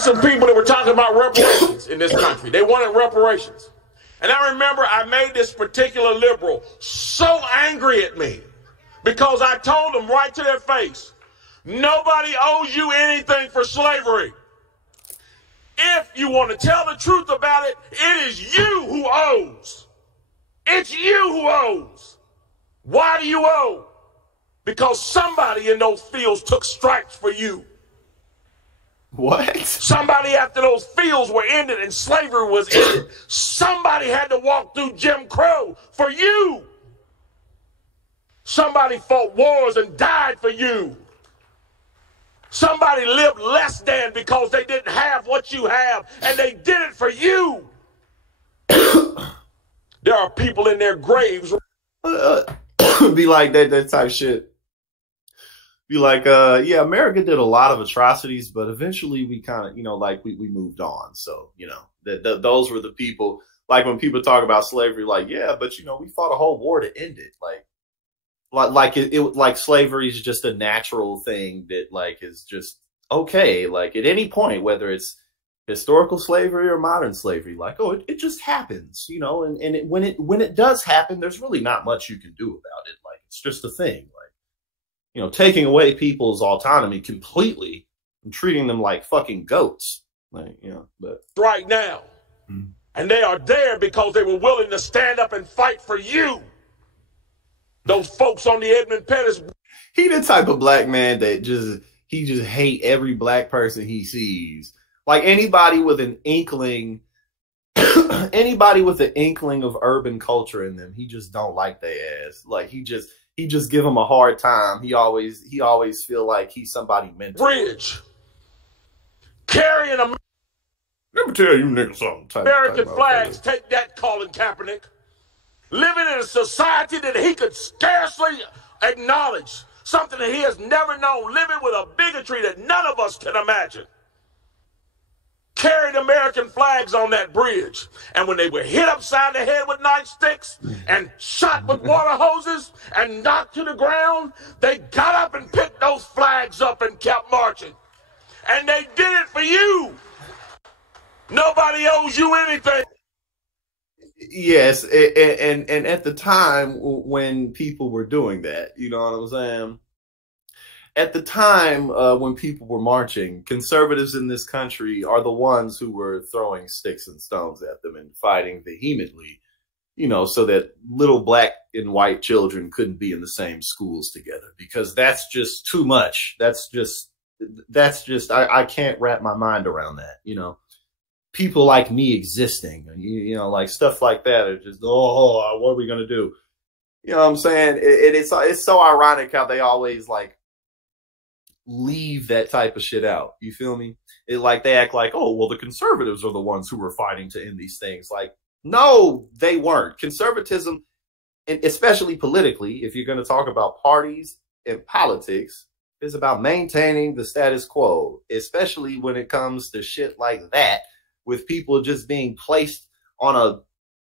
some people that were talking about reparations in this country. They wanted reparations. And I remember I made this particular liberal so angry at me because I told them right to their face, nobody owes you anything for slavery. If you want to tell the truth about it, it is you who owes. It's you who owes. Why do you owe? Because somebody in those fields took stripes for you. What? Somebody after those fields were ended and slavery was ended, somebody had to walk through Jim Crow for you. Somebody fought wars and died for you. Somebody lived less than because they didn't have what you have, and they did it for you. There are people in their graves. Be like that type shit. Be like, yeah, America did a lot of atrocities, but eventually we kind of, like we moved on. So, those were the people, like when people talk about slavery, like, yeah, but, we fought a whole war to end it. Like slavery is just a natural thing that is just okay. Like at any point, whether it's historical slavery or modern slavery, it just happens, and when it does happen, there's really not much you can do about it. Like, it's just a thing. Taking away people's autonomy completely and treating them like fucking goats. But right now. Mm-hmm. And they are there because they were willing to stand up and fight for you. Those folks on the Edmund Pettus. He the type of black man that just hate every black person he sees. Like anybody with an inkling of urban culture in them, he just don't like their ass. Like he just give him a hard time. He always feel like he's somebody mental. Bridge. Carrying a... Let me tell you niggas something. American flags, take that, Colin Kaepernick. Living in a society that he could scarcely acknowledge. Something that he has never known. Living with a bigotry that none of us can imagine. Carried American flags on that bridge. And when they were hit upside the head with nightsticks and shot with water hoses and knocked to the ground, they got up and picked those flags up and kept marching. And they did it for you. Nobody owes you anything. Yes, and at the time when people were doing that, you know what I'm saying? At the time when people were marching, conservatives in this country are the ones who were throwing sticks and stones at them and fighting vehemently, so that little black and white children couldn't be in the same schools together, because that's just too much. That's just I can't wrap my mind around that, People like me existing, like stuff like that are just, what are we going to do? You know what I'm saying? It's so ironic how they always leave that type of shit out. You feel me? They act like, oh, well, the conservatives are the ones who were fighting to end these things. Like, no, they weren't. Conservatism, and especially politically, if you're going to talk about parties and politics, is about maintaining the status quo, especially when it comes to shit like that, with people just being placed on a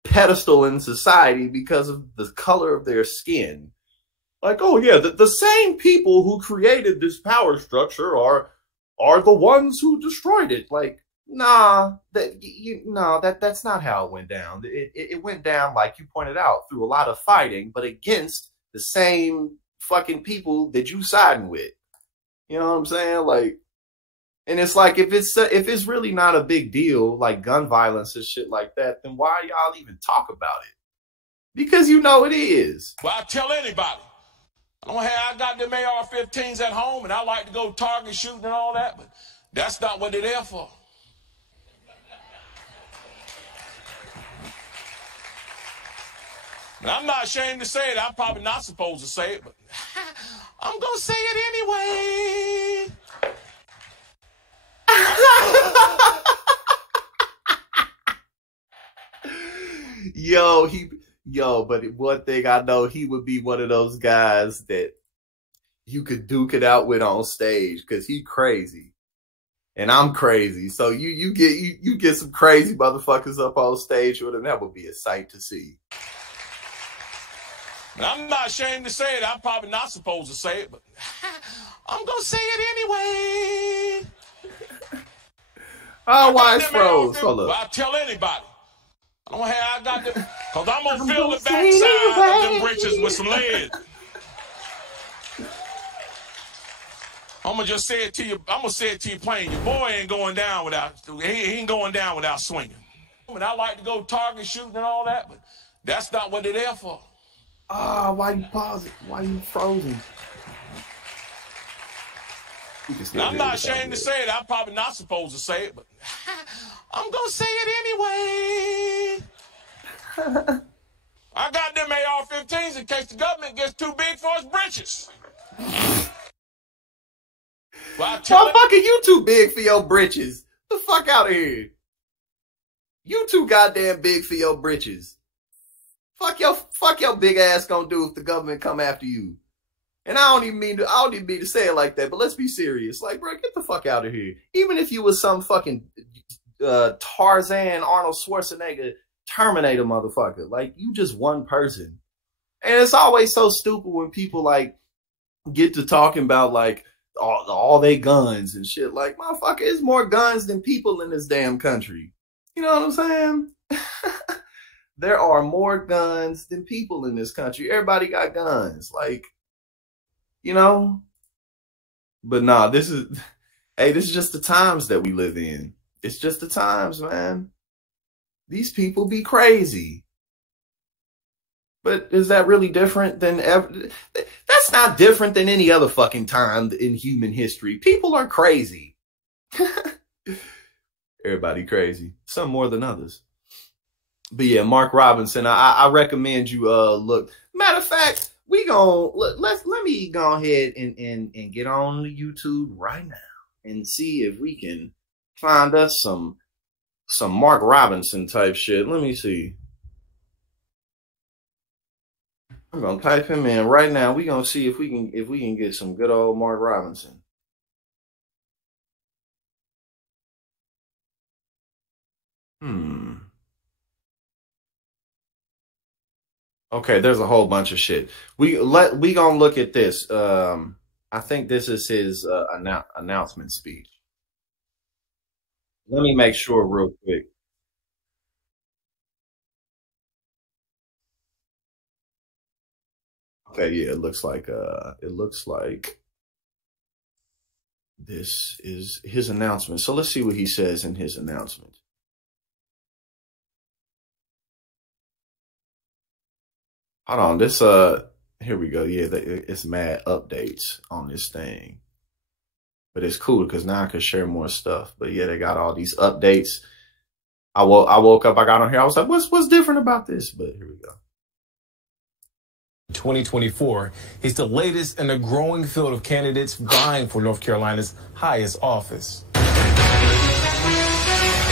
pedestal in society because of the color of their skin. Like, oh yeah, the same people who created this power structure are the ones who destroyed it. Like, nah, that's not how it went down. It went down, like you pointed out, through a lot of fighting, but against the same fucking people that you siding with. You know what I'm saying? And it's like, if it's really not a big deal, like gun violence and shit like that, then why y'all even talk about it? Because it is. Well, I tell anybody, I got them AR-15s at home, and I like to go target shooting and all that, but that's not what they're there for. And I'm not ashamed to say it. I'm probably not supposed to say it, but I'm going to say it anyway. But one thing I know, he would be one of those guys that you could duke it out with on stage, because he crazy and I'm crazy. So you get some crazy motherfuckers up on stage with him. That would be a sight to see. And I'm not ashamed to say it. I'm probably not supposed to say it, but I'm going to say it anyway. Oh, why it's froze? Hold up. I'll tell anybody. I got the, because I'm going to fill the backside of them britches with some lead. I'm going to just say it to you. I'm going to say it to you plain. Your boy ain't going down without, he ain't going down without swinging. And I like to go target shooting and all that, but that's not what they're there for. Ah, why you pause it? Why you frozen? Now, I'm not ashamed to say it. I'm probably not supposed to say it, but I'm going to say it anyway. I got them AR-15s in case the government gets too big for its britches. Well, fucking you too big for your britches. The fuck out of here. You too goddamn big for your britches. Fuck your big ass gonna do if the government come after you. And I don't even mean to say it like that, but let's be serious. Like, bro, get the fuck out of here. Even if you was some fucking Tarzan, Arnold Schwarzenegger, Terminator motherfucker, like, you just one person. And it's always so stupid when people like get to talking about like all they guns and shit. Like, motherfucker, there's more guns than people in this damn country. You know what I'm saying? There are more guns than people in this country. Everybody got guns. Like, you know? But nah, this is just the times that we live in. It's just the times, man. These people be crazy. But is that really different than ever? That's not different than any other fucking time in human history. People are crazy. Everybody crazy. Some more than others. But yeah, Mark Robinson, I recommend you look. Matter of fact, let me go ahead and get on YouTube right now and see if we can find us some Mark Robinson type shit. Let me see. I'm gonna type him in right now. We're gonna see if we can get some good old Mark Robinson. Okay, there's a whole bunch of shit. We gonna look at this. I think this is his announcement speech. Let me make sure real quick. Okay, yeah, it looks like this is his announcement. So let's see what he says in his announcement. Hold on, this here we go. Yeah, it's mad updates on this thing, but it's cool because now I can share more stuff. But yeah, they got all these updates. I woke up, I got on here, I was like, what's different about this? But here we go. 2024, he's the latest in a growing field of candidates vying for North Carolina's highest office.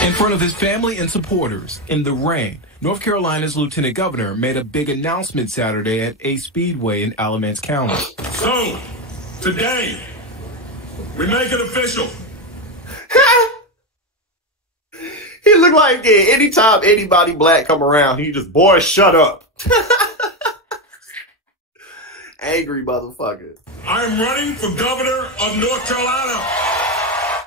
In front of his family and supporters, in the rain, North Carolina's Lieutenant Governor made a big announcement Saturday at Ace Speedway in Alamance County. So, today, we make it official. He looked like anytime anybody black come around, he just, boy, shut up. Angry motherfucker. I'm running for governor of North Carolina.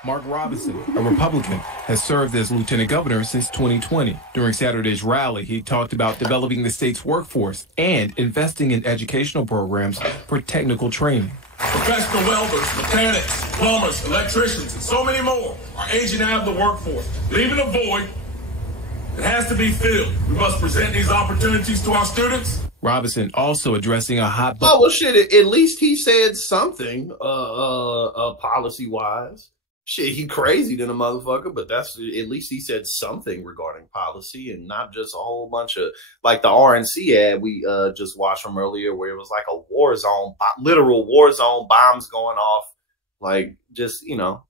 Mark Robinson, a Republican, has served as lieutenant governor since 2020. During Saturday's rally, he talked about developing the state's workforce and investing in educational programs for technical training. Professional welders, mechanics, plumbers, electricians, and so many more are aging out of the workforce, leaving a void that has to be filled. We must present these opportunities to our students. Robinson also addressing a hot button. Oh, well, shit, at least he said something policy-wise. Shit, he crazy than a motherfucker, but that's at least he said something regarding policy and not just a whole bunch of, like the RNC ad we just watched from earlier where it was like a war zone, literal war zone, bombs going off, like just, you know.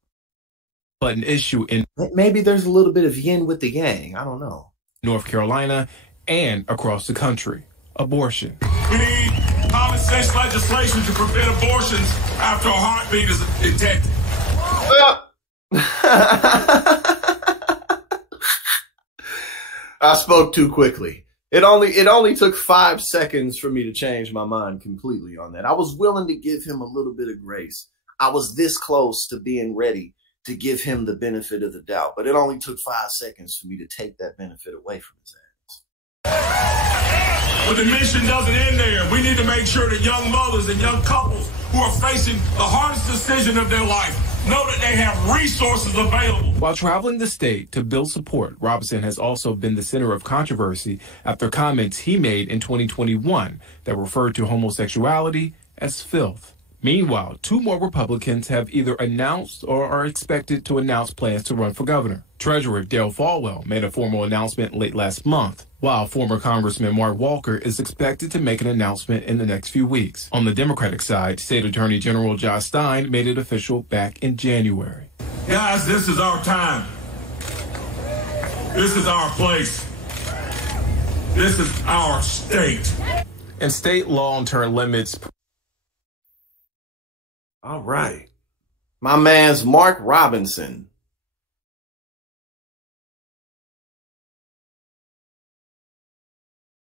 But an issue in... Maybe there's a little bit of yin with the yang, I don't know. North Carolina and across the country. Abortion. We need common sense legislation to prevent abortions after a heartbeat is detected. I spoke too quickly. It only took 5 seconds for me to change my mind completely on that. I was willing to give him a little bit of grace. I was this close to being ready to give him the benefit of the doubt. But it only took 5 seconds for me to take that benefit away from his ass. But the mission doesn't end there. We need to make sure that young mothers and young couples who are facing the hardest decision of their life know that they have resources available. While traveling the state to build support, Robinson has also been the center of controversy after comments he made in 2021 that referred to homosexuality as filth. Meanwhile, 2 more Republicans have either announced or are expected to announce plans to run for governor. Treasurer Dale Folwell made a formal announcement late last month, while former Congressman Mark Walker is expected to make an announcement in the next few weeks. On the Democratic side, State Attorney General Josh Stein made it official back in January. Guys, this is our time. This is our place. This is our state. And state law in turn limits. All right. My man's Mark Robinson